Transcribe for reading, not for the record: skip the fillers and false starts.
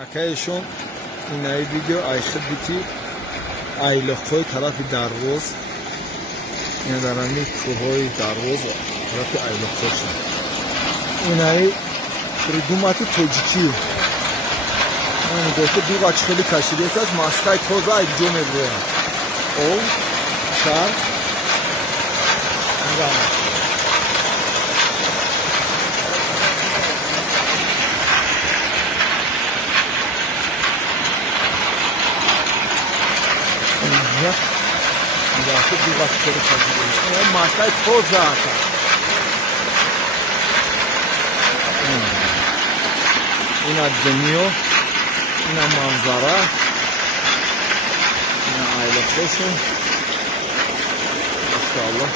مکهشون اینایی ویدیو ayşe بیتی aylıqoy tarafı darvoz این درمی کوهوی darvoz tarafı aylıqoy اینایی придумати тоҷики من گفته دو قاچ خیلی کشیده است ماسکای توزا اینجا میبره او شهر اینجا دو قاچ خیلی کشیده است این ماسکای توزا این دنیو این منظره این aylıqoşun ماشاءالله